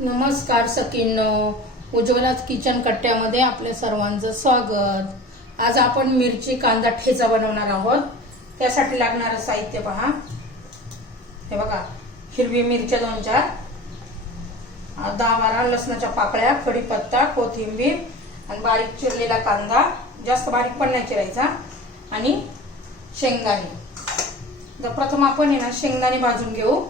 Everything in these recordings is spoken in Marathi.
नमस्कार सकीनो उज्ज्वलाच किचन कट्ट्यामध्ये आपल्या सर्वांचं स्वागत. आज आपण मिरची कांदा ठेचा बनवणार आहोत. त्यासाठी लागणारं साहित्य पहा. हे बघा हिरवी मिरच्या दोन चार. दहा बारा लसणाच्या पाकळ्या कढीपत्ता कोथिंबीर आणि बारीक चिरलेला कांदा. जास्त बारीक पण नाही चिरायचा. आणि शेंगदाणे. तर प्रथम आपण आहे ना शेंगदाणे भाजून घेऊ.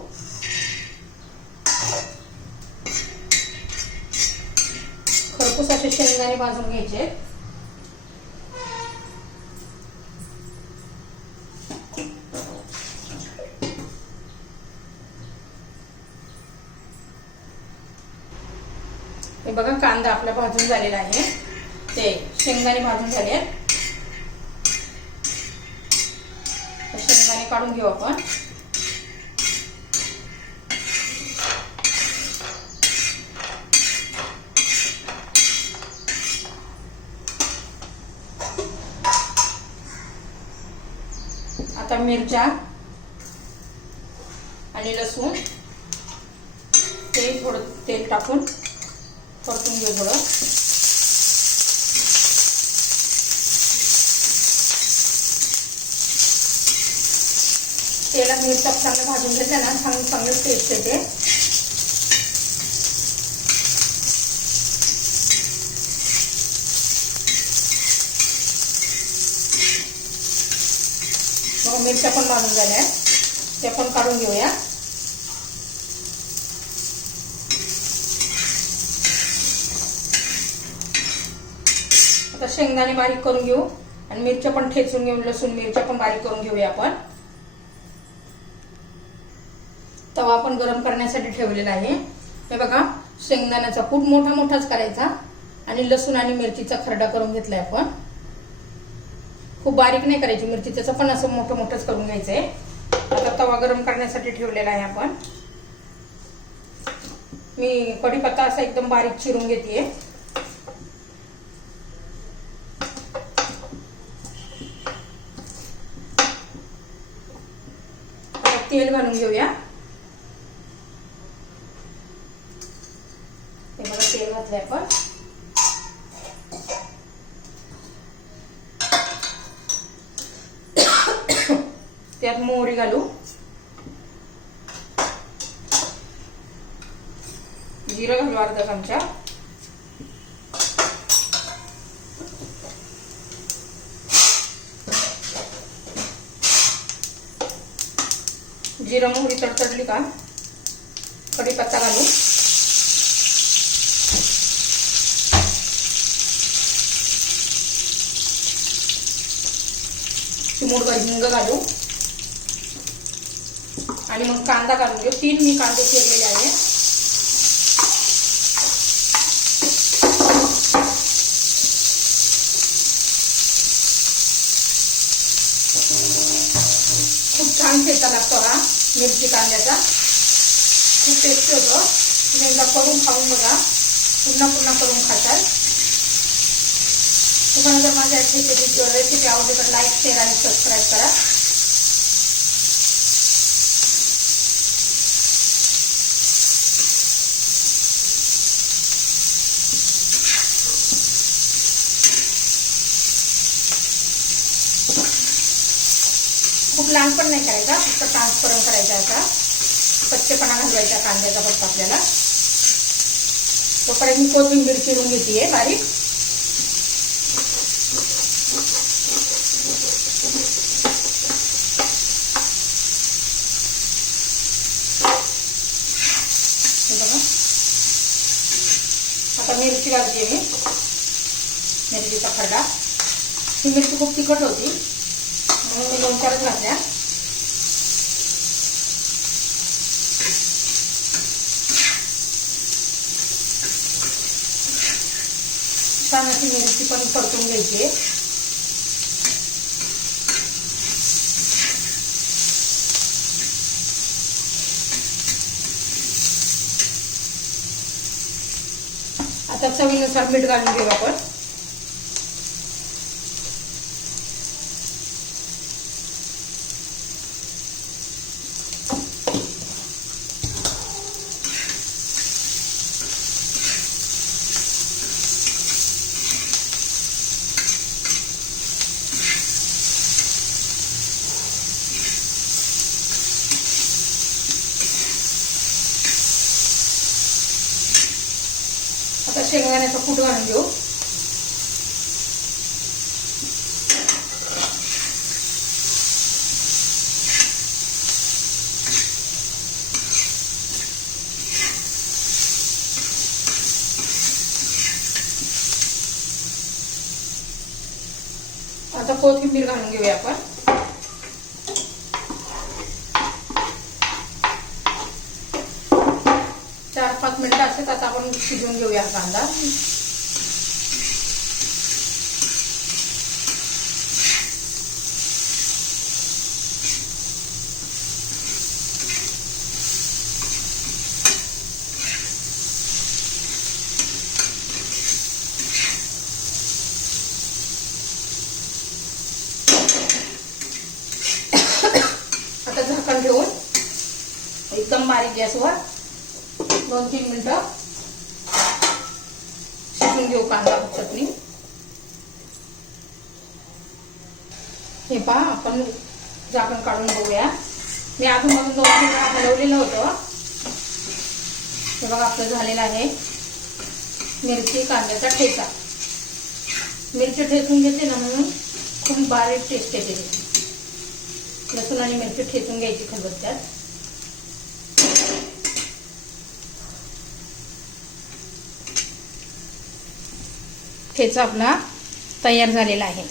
खरपूस असे शेंगदाणे भाजून घ्यायचे. हे बघा कांदा आपला भाजून झालेला आहे. ते शेंगदाणे भाजून झाले आहेत. शेंगदाणे काढून घेऊ आपण. आता मिरच्या आणि लसूण. ते थोडं तेल टाकून परतून घेऊ थोडं. तेलात मिरच्या चांगलं भाजून घेतल्या ना चांगलं चांगलं टेस्ट येते. मग मिरच्या पण भाजून झाल्या त्या पण काढून घेऊया. आता शेंगदाणे बारीक करून घेऊ आणि मिरच्या पण ठेचून घेऊन लसूण मिरच्या पण बारीक करून घेऊया आपण. तवा आपण गरम करण्यासाठी ठेवलेला आहे. हे बघा शेंगदाण्याचा खूप मोठा मोठाच करायचा आणि लसूण आणि मिरचीचा खरडा करून घेतलाय आपण. खूप बारीक नाही करायची मिरची त्याचं पण असं मोठं मोठंच करून घ्यायचंय. आता तवा गरम करण्यासाठी ठेवलेला आहे आपण. मी कढीपत्ता असा एकदम बारीक चिरून घेते तेल घालून घेऊया. हे बघा तेल घातलंय आपण. त्यात मोहरी घालू. जिरं घालू अर्धा चमचा. जिरं मोहरी तडतडली का? कढीपत्ता घालू. चिमूटभर हिंग घालू. आणि मग कांदा घालून घेऊ. तीन मी कांदे चिरलेले आहे खूप छान ठेचा लागतो हा मिरची कांद्याचा. खूप टेस्टी होतो तुम्ही एकदा करून खाऊन बघा. पुन्हा पुन्हा करून खाताल. तुम्हाला जर माझ्या रेसिपी रेसिपी आवडली तर लाईक शेअर आणि सबस्क्राईब करा. खूप लहान पण नाही करायचा फक्त ट्रान्सफरन करायचा असा कच्चेपणा घालवायचा कांद्याचा फक्त आपल्याला. तोपर्यंत मी कोथिंबीर चिरून घेते बारीक. आता मिरची घालते मी. मिरचीचा खरडा ही मिरची खूप तिखट होती. म्हणून मी दोन चारच घातल्या. छान अशी मिरची पण परतून घ्यायची. आता चवीनुसार मीठ घालून घेऊ आपण. आता शेंगदाण्याचा कूट घालून घेऊ. आता कोथिंबीर घालून घेऊया आपण चार पाच आता आपण शिजवून घेऊया कांदा. आता झाकण ठेवून एकदम बारीक गॅसवर दोन तीन मिनिटं. शिजून घेऊ कांदा चटणी. हे पहा आपण झाकण काढून बघूया. मी आतून दोन तीन वेळा हलवलेलं होतं. हे बघा आपलं झालेलं आहे. मिरची कांद्याचा ठेचा. मिरची ठेचून घेते ना म्हणून खूप बारीक टेस्ट येते. लसूण आणि मिरची ठेचून घ्यायची खलबत्त्यात ठेचा आपला तयार झालेला आहे.